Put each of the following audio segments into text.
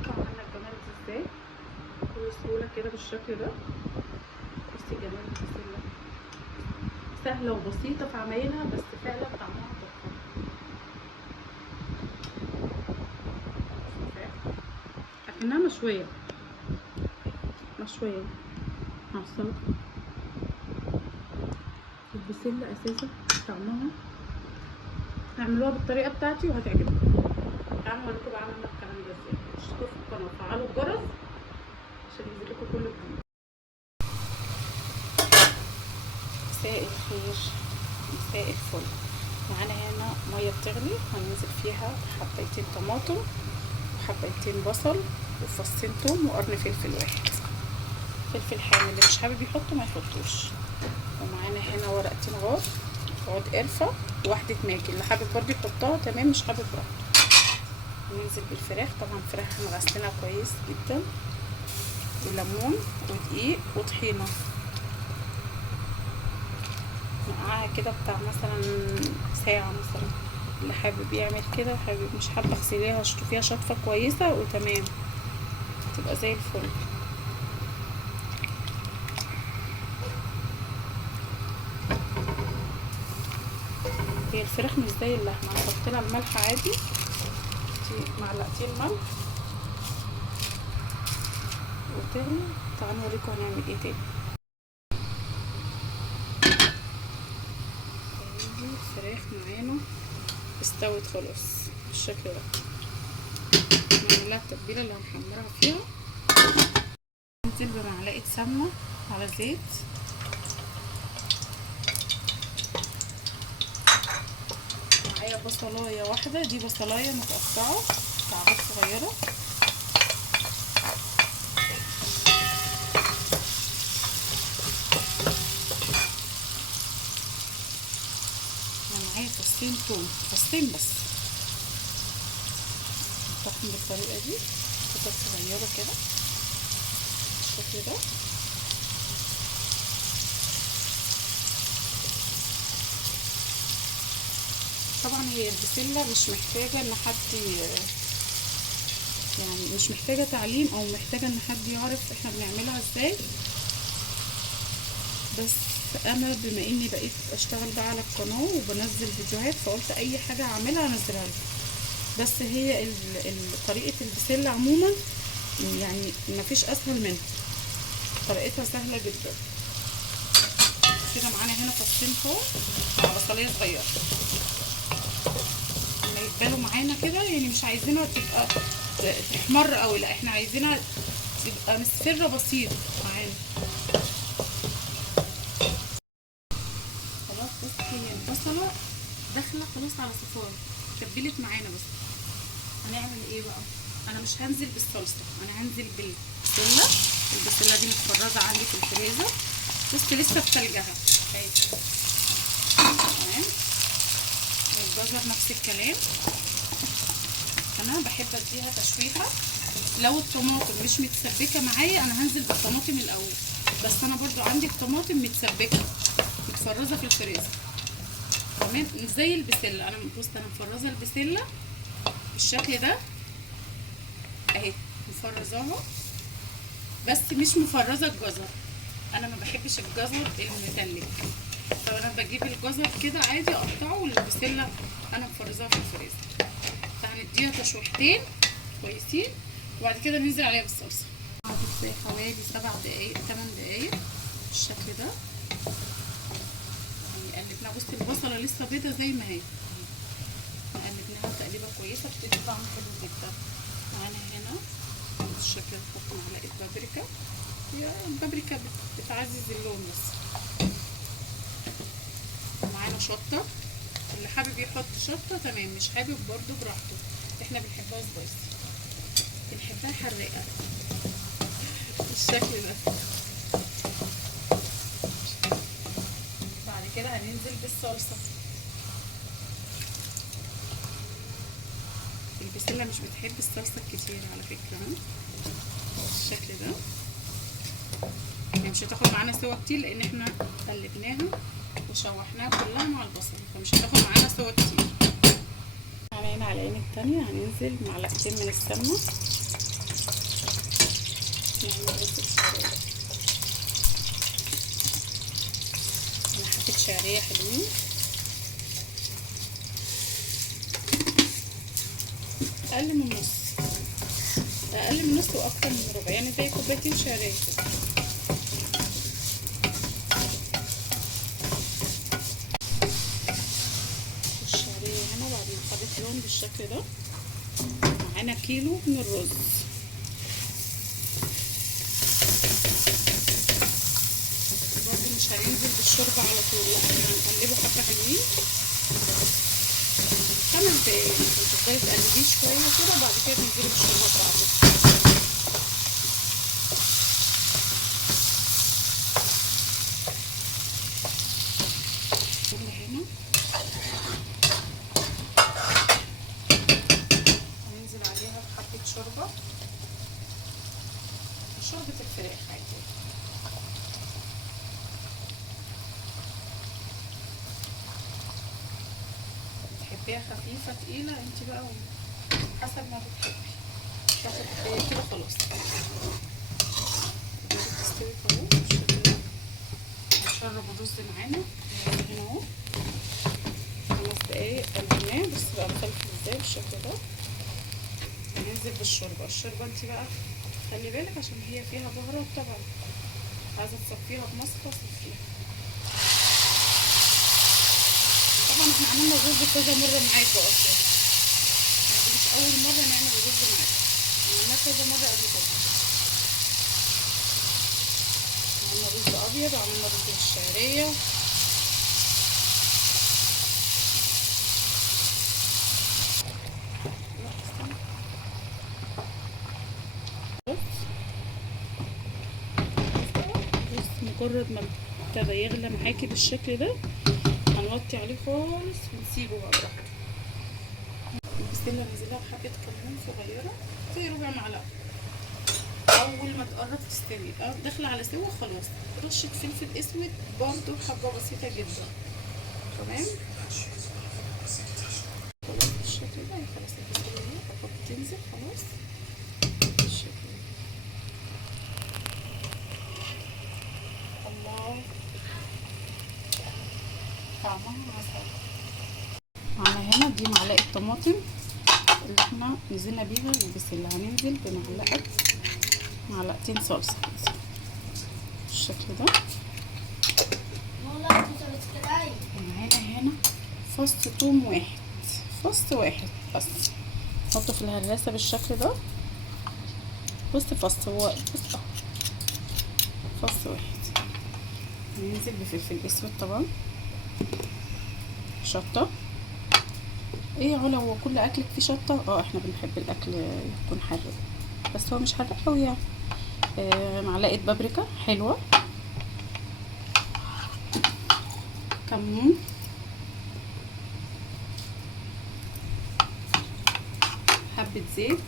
بصوا عملنا الجمال ازاي بكل سهوله كده بالشكل ده. بصي جمال البسله سهله وبسيطه في عمايلها، بس فعلا طعمها تحفه. اكنها مشويه مع السلطه. البسله اساسا طعمها اعملوها بالطريقه بتاعتي وهتعجبكم. تعالوا اوريكم بقى عملنا الكلام ده ازاي. اشتركوا في القناه وفعلوا الجرس عشان ينزلكوا كل جديد. مساء الخير، مساء الفل. معانا هنا ميه بتغلي هننزل فيها حبيتين طماطم وحبيتين بصل وفصين توم وقرن فلفل واحد. فلفل حامي اللي مش حابب يحطه ما يحطوش. ومعانا هنا ورقتين عود قرفه وواحده ماجي، اللي حابب برضه يحطها تمام، مش حابب براحته. ننزل بالفراخ، طبعا الفراخ احنا غسلينها كويس جدا، وليمون ودقيق وطحينه. نقعها كده بتاع مثلا ساعه مثلا، اللي حابب يعمل كده، حابب مش حابه اغسليها فيها شطفه كويسه وتمام تبقى زي الفل. هي الفراخ مش زي اللحمه، هنحط لها الملح عادي، معلقتين ملح وتغلي. تعالوا نوريكم هنعمل ايه تاني. الفراخ معانا استوت خلاص بالشكل ده. نعمل لها التتبيله اللي هنحمرها فيها. ننزل بمعلقه سمنه على زيت، معايا بصلايه واحده، دي بصلايه متقطعه مكعبات صغيره. معايا فصين توم، فصين بس، طحن بالطريقه دي قطع صغيره كده بالشكل ده. طبعا هي البسله مش محتاجه ان حد يعني مش محتاجه تعليم او محتاجه ان حد يعرف احنا بنعملها ازاي، بس انا بما اني بقيت اشتغل بقى على القناه وبنزل فيديوهات، فقلت اي حاجه اعملها انزلها لكم. بس هي طريقه البسله عموما يعني مفيش اسهل منها، طريقتها سهله جدا. كده معانا هنا فصين توم مع بصليه صغيره، لما يتبالوا معانا كده يعني مش عايزينها تبقى تحمر قوي، لا احنا عايزينها تبقى مصفره بسيط معانا. خلاص بص هي البصله داخله خلاص على صفار، تبلت معانا. بس هنعمل ايه بقى؟ انا مش هنزل بالصلصه، انا هنزل بالبسله. البسله دي متفرزه عندي في الفريزر، بص لسه في تلجها اهي تمام. والجزر نفس الكلام، انا بحب اديها تشويحه. لو الطماطم مش متسبكه معايا انا هنزل بالطماطم الاول، بس انا برضو عندي الطماطم متسبكه متفرزه في الفريزر تمام زي البسله. انا بص انا مفرزه البسله بالشكل ده اهي، مفرزاها بس مش مفرزه الجزر. انا ما بحبش الجزر المتلج، فانا بجيب الجزر كده عادي اقطعه، والبسله انا مفرزاها في الفريزر. فهنديها تشويحتين كويسين وبعد كده ننزل عليها بالصلصه. قعدت حوالي 7 دقايق 8 دقايق بالشكل ده. قلبناها، بص البصله لسه بيضه زي ما هي، قلبناها تقليبه كويسه بتدي طعم حلو جدا. معانا هنا بالشكل ده نحط معلقه بابريكا، هي البابريكا بتعزز اللون بس. معانا شطه، اللي حابب يحط شطه تمام، مش حابب برضو براحته. احنا بنحبها سبايسي، بنحبها حراقه بالشكل ده. بعد كده هننزل بالصلصه. البسله مش بتحب الصلصه كتير على فكره بالشكل ده، يعني مش هتاخد معانا سوا كتير لان احنا قلبناها وشوحناها كلها مع البصل، فمش هتاخد معانا سوا كتير. هنا على العين التانية هننزل معلقتين من السمنه نعمل رز بشعرية. انا حطيت شعرية حلوين، اقل من نص، اقل من نص واكتر من ربع، يعني زي كوبايتين شعرية كده. الشعرية هنا بعد ما خدت لون بالشكل ده، معانا كيلو من الرز. برضه مش هننزل بالشوربة على طول، لا احنا هنقلبه حبة حلوين 5 دقايق، تفضلي تقلبيه شوية كده، بعد كده تنزلي بالشوربة بتاعته. هنا هننزل عليها بحبة شوربة، شوربة الفراخ عادي. بتحبيها خفيفة تقيلة انت بقى حسب ما بتحبي، تاخد كده خلاص. تستوي خلاص بالشكل ده. هنشرب الرز معانا هنا اهو 5 دقايق قلبناه، بس بقى مفلفل ازاي بالشكل ده. هننزل بالشوربة. الشوربة انت بقى خلي بالك عشان هي فيها بهارات طبعا، عايزة تصفيها بمصفى صفيها. طبعا احنا عملنا الرز كذا مرة معاكم اصلا، يعني دي مش اول مرة نعمل الرز معاكم، عملناه كذا مرة قبل كده. عملنا رز ابيض وعملنا رز بالشعرية. بص مجرد ما ابتدى يغلى معاكي بالشكل ده هنوطي عليه خالص ونسيبه بقى براحته. البسله نزلها بحبه كمون صغيره زي ربع معلقه. اول ما تقرب تستوي داخله على سوا خلاص، رشه فلفل اسود برضو حبه بسيطه جدا. تمام خلاص بالشكل ده. خلاص البسله اهي قربت تنزل خلاص بالشكل ده. الله طعمها عسل. معانا هنا دي معلقه طماطم اللي احنا نزلنا بيها البسله، هننزل معلقتين صلصه بالشكل ده. ومعانا هنا فص ثوم واحد، فص واحد بس، نحطه في الهراسه بالشكل ده. بص فص، هو بص اهو فص واحد. ننزل بفلفل اسود طبعا، شطه. ايه يا علا، هو كل اكلك فيه شطه؟ احنا بنحب الاكل يكون حراق، بس هو مش حراق قوي يعني. معلقه بابريكا حلوه، كمون، حبه زيت،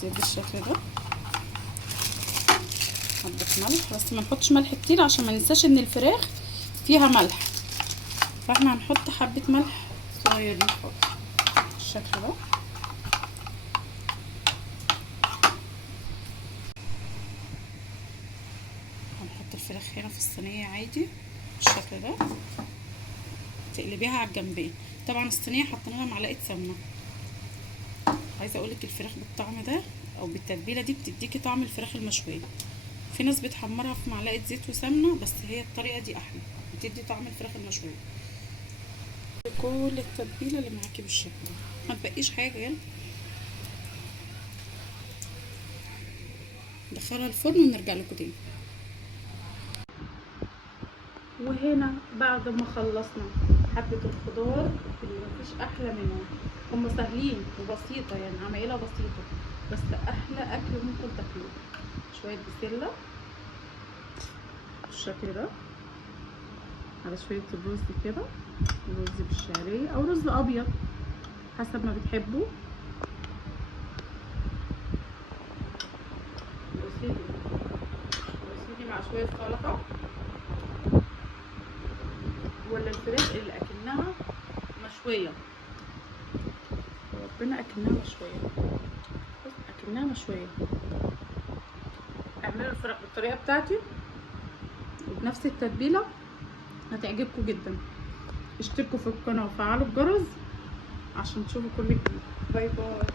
زيت بالشكل ده، حبه ملح، بس ما نحطش ملح كتير عشان ما ننساش ان الفراخ فيها ملح، فاحنا هنحط حبه ملح صغيرين خالص بالشكل ده. هنحط الفراخ هنا في الصينيه عادي بالشكل ده، تقلبيها على الجنبين. طبعا الصينيه حطينا لها معلقه سمنه. عايزه اقولك الفراخ بالطعم ده او بالتتبيله دي بتديكي طعم الفراخ المشويه. في ناس بتحمرها في معلقه زيت وسمنه، بس هي الطريقه دي احلى، بتدي طعم الفراخ المشويه. كل التتبيله اللي معاكي بالشكل ده، ما تبقيش حاجه. يلا ندخلها الفرن ونرجع لكم تاني. وهنا بعد ما خلصنا حبه الخضار اللي مفيش احلى منهم، هم سهلين وبسيطه يعني، عمايلها بسيطه، بس احلى اكل ممكن تاكلوه. شويه بسله بالشكل ده على شويه الرز كده، رز بالشعريه او رز ابيض حسب ما بتحبوا. وسيدي مع شويه سلطه، ولا الفراخ اللي اكنها مشويه ربنا اكنها مشويه، بص اكنها مشويه. اعملوا الفراخ بالطريقه بتاعتي وبنفس التتبيله، هتعجبكم جدا. اشتركوا في القناه وفعلوا الجرس عشان تشوفوا كل جديد. باي باي.